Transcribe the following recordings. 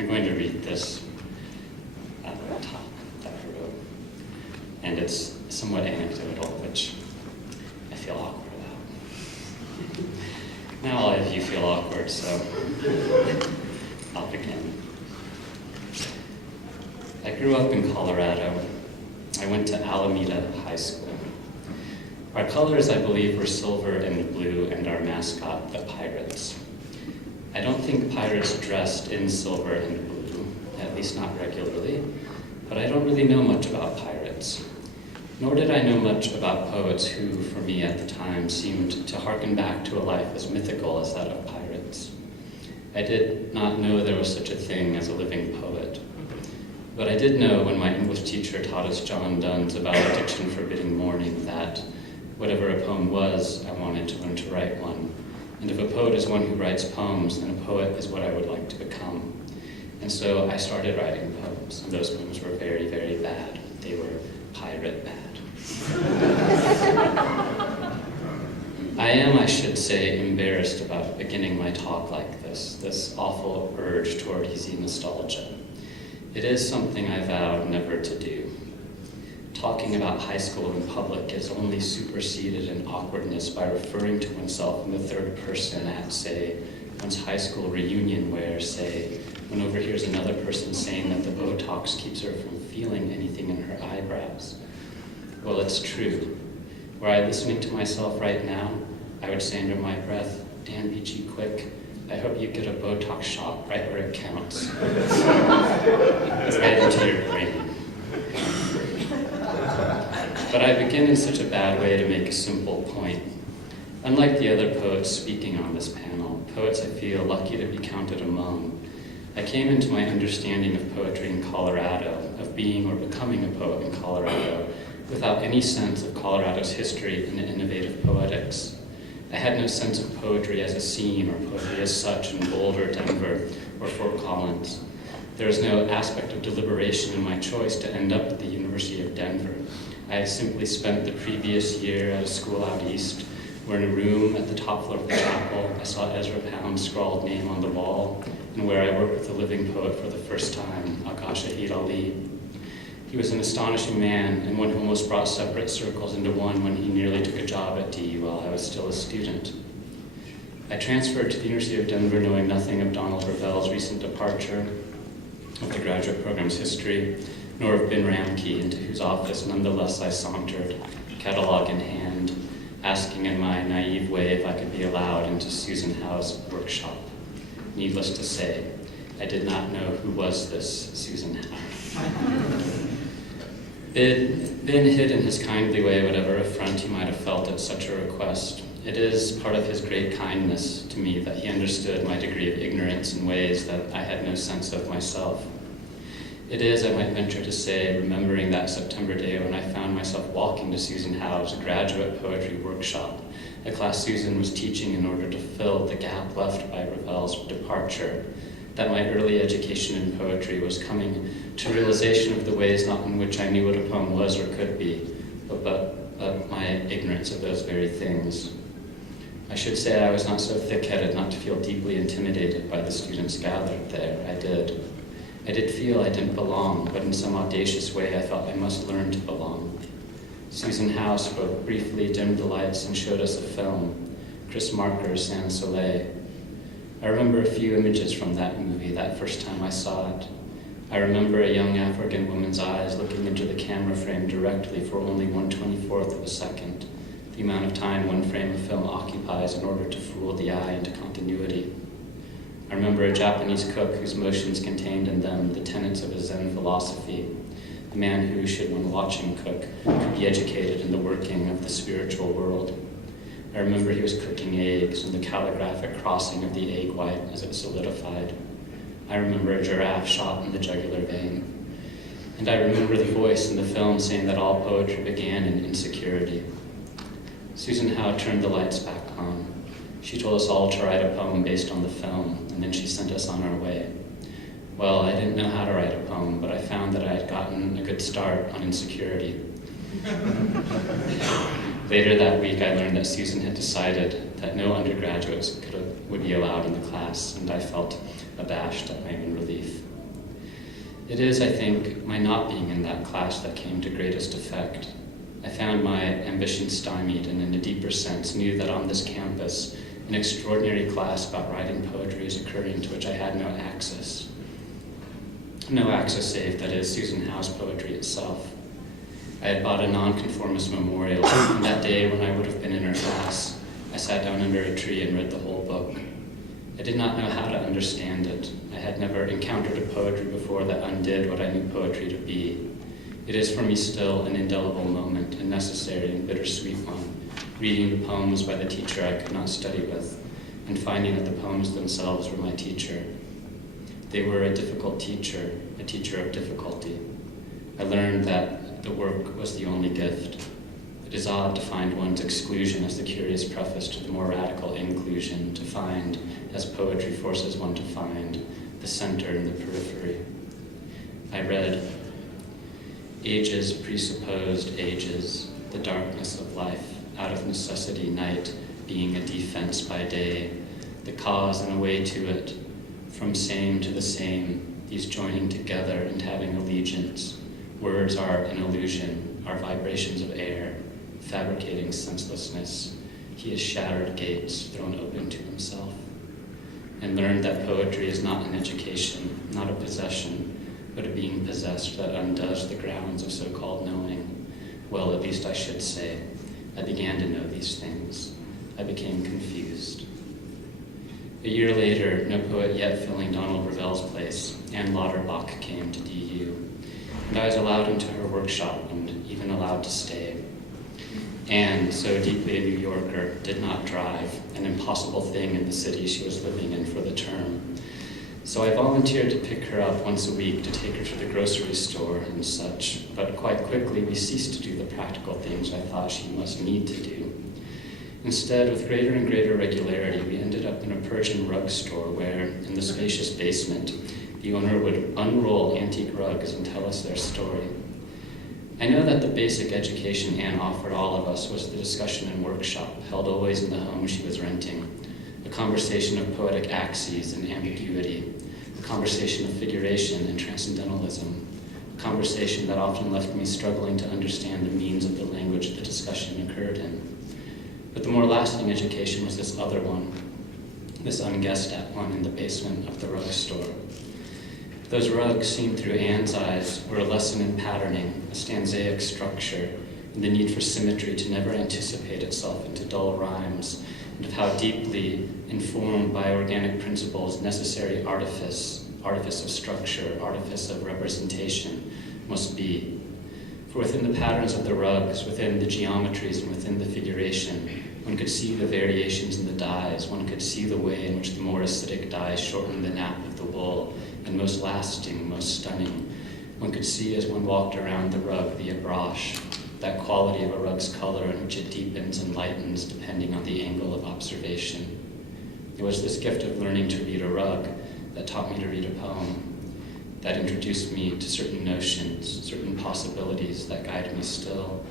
I'm going to read this talk that I wrote, and it's somewhat anecdotal, which I feel awkward about. Now all of you feel awkward, so I'll begin. I grew up in Colorado. I went to Alameda High School. Our colors, I believe, were silver and blue, and our mascot, the Pirates. I don't think pirates dressed in silver and blue, at least not regularly, but I don't really know much about pirates. Nor did I know much about poets who, for me at the time, seemed to hearken back to a life as mythical as that of pirates. I did not know there was such a thing as a living poet. But I did know when my English teacher taught us John Donne's A Valediction Forbidding Morning that, whatever a poem was, I wanted to learn to write one. And if a poet is one who writes poems, then a poet is what I would like to become. And so I started writing poems, and those poems were very, very bad. They were pirate bad. I am, I should say, embarrassed about beginning my talk like this awful urge toward easy nostalgia. It is something I vowed never to do. Talking about high school in public is only superseded in awkwardness by referring to oneself in the third person at, say, one's high school reunion where, say, one overhears another person saying that the Botox keeps her from feeling anything in her eyebrows. Well, it's true. Were I listening to myself right now, I would say under my breath, "Dan Beachy-Quick, I hope you get a Botox shot right where it counts." Right into your brain. But I begin in such a bad way to make a simple point. Unlike the other poets speaking on this panel, poets I feel lucky to be counted among, I came into my understanding of poetry in Colorado, of being or becoming a poet in Colorado, without any sense of Colorado's history and innovative poetics. I had no sense of poetry as a scene or poetry as such in Boulder, Denver, or Fort Collins. There was no aspect of deliberation in my choice to end up at the University of Denver. I had simply spent the previous year at a school out east, where in a room at the top floor of the chapel, I saw Ezra Pound's scrawled name on the wall, and where I worked with a living poet for the first time, Akash Shahid Ali. He was an astonishing man, and one who almost brought separate circles into one when he nearly took a job at DU while I was still a student. I transferred to the University of Denver knowing nothing of Donald Ravel's recent departure, of the graduate program's history, nor of Ben Ramke, into whose office nonetheless I sauntered, catalog in hand, asking in my naive way if I could be allowed into Susan Howe's workshop. Needless to say, I did not know who was this Susan Howe. Ben hid in his kindly way whatever affront he might have felt at such a request. It is part of his great kindness to me that he understood my degree of ignorance in ways that I had no sense of myself. It is, I might venture to say, remembering that September day when I found myself walking to Susan Howe's graduate poetry workshop, a class Susan was teaching in order to fill the gap left by Ravel's departure, that my early education in poetry was coming to realization of the ways not in which I knew what a poem was or could be, but my ignorance of those very things. I should say I was not so thick-headed not to feel deeply intimidated by the students gathered there. I did feel I didn't belong, but in some audacious way I felt I must learn to belong. Susan Howe spoke briefly, dimmed the lights, and showed us a film, Chris Marker's Sans Soleil. I remember a few images from that movie that first time I saw it. I remember a young African woman's eyes looking into the camera frame directly for only 1/24th of a second, the amount of time one frame of film occupies in order to fool the eye into continuity. I remember a Japanese cook whose motions contained in them the tenets of a Zen philosophy, a man who, should one watch him cook, could be educated in the working of the spiritual world. I remember he was cooking eggs and the calligraphic crossing of the egg white as it solidified. I remember a giraffe shot in the jugular vein. And I remember the voice in the film saying that all poetry began in insecurity. Susan Howe turned the lights back on. She told us all to write a poem based on the film, and then she sent us on our way. Well, I didn't know how to write a poem, but I found that I had gotten a good start on insecurity. Later that week, I learned that Susan had decided that no undergraduates would be allowed in the class, and I felt abashed at my own relief. It is, I think, my not being in that class that came to greatest effect. I found my ambition stymied and in a deeper sense knew that on this campus, an extraordinary class about writing poetry is occurring to which I had no access. No access save, that is, Susan Howe's poetry itself. I had bought a nonconformist memorial, and that day when I would have been in her class, I sat down under a tree and read the whole book. I did not know how to understand it. I had never encountered a poetry before that undid what I knew poetry to be. It is for me still an indelible moment, a necessary and bittersweet one, reading the poems by the teacher I could not study with, and finding that the poems themselves were my teacher. They were a difficult teacher, a teacher of difficulty. I learned that the work was the only gift. It is odd to find one's exclusion as the curious preface to the more radical inclusion, to find, as poetry forces one to find, the center and the periphery. I read, "Ages presupposed ages, the darkness of life, out of necessity night, being a defense by day, the cause and a way to it, from same to the same, these joining together and having allegiance. Words are an illusion, are vibrations of air, fabricating senselessness. He has shattered gates, thrown open to himself." And learned that poetry is not an education, not a possession, but a being possessed that undoes the grounds of so-called knowing. Well, at least I should say, I began to know these things. I became confused. A year later, no poet yet filling Donald Ravel's place, Anne Lauterbach came to DU, and I was allowed into her workshop and even allowed to stay. Anne, so deeply a New Yorker, did not drive, an impossible thing in the city she was living in for the term. So I volunteered to pick her up once a week to take her to the grocery store and such, but quite quickly we ceased to do the practical things I thought she must need to do. Instead, with greater and greater regularity, we ended up in a Persian rug store where, in the spacious basement, the owner would unroll antique rugs and tell us their story. I know that the basic education Anne offered all of us was the discussion and workshop, held always in the home she was renting, a conversation of poetic axes and ambiguity, a conversation of figuration and transcendentalism, a conversation that often left me struggling to understand the means of the language the discussion occurred in. But the more lasting education was this other one, this unguessed at one in the basement of the rug store. Those rugs, seen through Anne's eyes, were a lesson in patterning, a stanzaic structure, and the need for symmetry to never anticipate itself into dull rhymes, and of how deeply informed by organic principles necessary artifice of structure, artifice of representation, must be. For within the patterns of the rugs, within the geometries and within the figuration, one could see the variations in the dyes, one could see the way in which the more acidic dyes shorten the nap of the wool, and most lasting, most stunning. One could see as one walked around the rug the abrash, that quality of a rug's color in which it deepens and lightens depending on the angle of observation. It was this gift of learning to read a rug that taught me to read a poem, that introduced me to certain notions, certain possibilities that guide me still.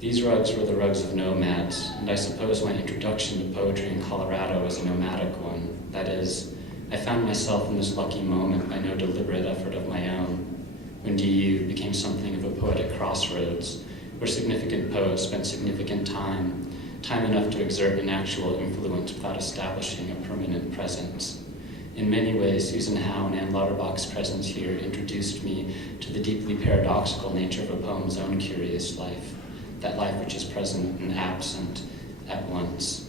These rugs were the rugs of nomads, and I suppose my introduction to poetry in Colorado was a nomadic one. That is, I found myself in this lucky moment by no deliberate effort of my own, when DU became something of a poetic crossroads, where significant poets spent significant time enough to exert an actual influence without establishing a permanent presence. In many ways, Susan Howe and Anne Lauterbach's presence here introduced me to the deeply paradoxical nature of a poem's own curious life, that life which is present and absent at once.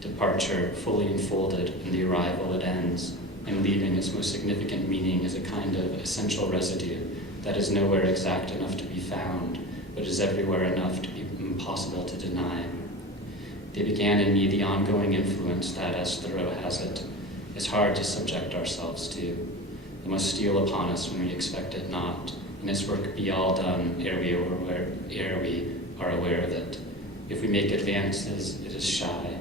Departure fully enfolded, and the arrival it ends, and leaving its most significant meaning as a kind of essential residue that is nowhere exact enough to be found, but is everywhere enough to be impossible to deny. They began in me the ongoing influence that, as Thoreau has it, is hard to subject ourselves to. It must steal upon us when we expect it not, and its work be all done ere we are aware of it. If we make advances, it is shy.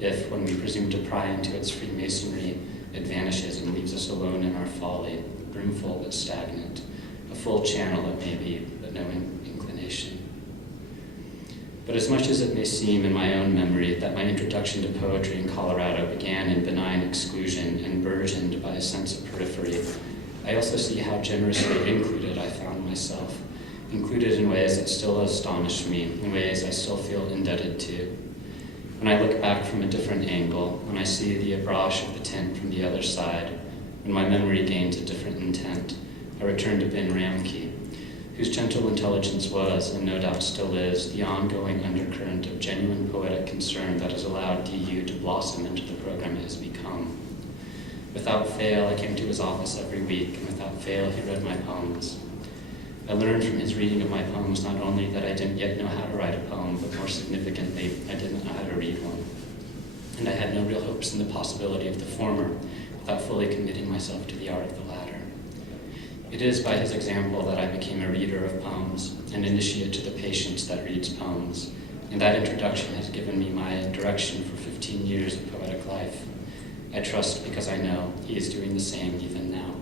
If, when we presume to pry into its Freemasonry, it vanishes and leaves us alone in our folly, brimful but stagnant, a full channel it may be, but no inclination. But as much as it may seem in my own memory that my introduction to poetry in Colorado began in benign exclusion and burgeoned by a sense of periphery, I also see how generously included I found myself, included in ways that still astonish me, in ways I still feel indebted to. When I look back from a different angle, when I see the abrash of the tent from the other side, when my memory gains a different intent, I return to Ben Ramke, whose gentle intelligence was, and no doubt still is, the ongoing undercurrent of genuine poetic concern that has allowed DU to blossom into the program it has become. Without fail, I came to his office every week, and without fail, he read my poems. I learned from his reading of my poems not only that I didn't yet know how to write a poem, but more significantly, I didn't know how to read one. And I had no real hopes in the possibility of the former, without fully committing myself to the art of the latter. It is by his example that I became a reader of poems, an initiate to the patience that reads poems, and that introduction has given me my direction for 15 years of poetic life. I trust because I know he is doing the same even now.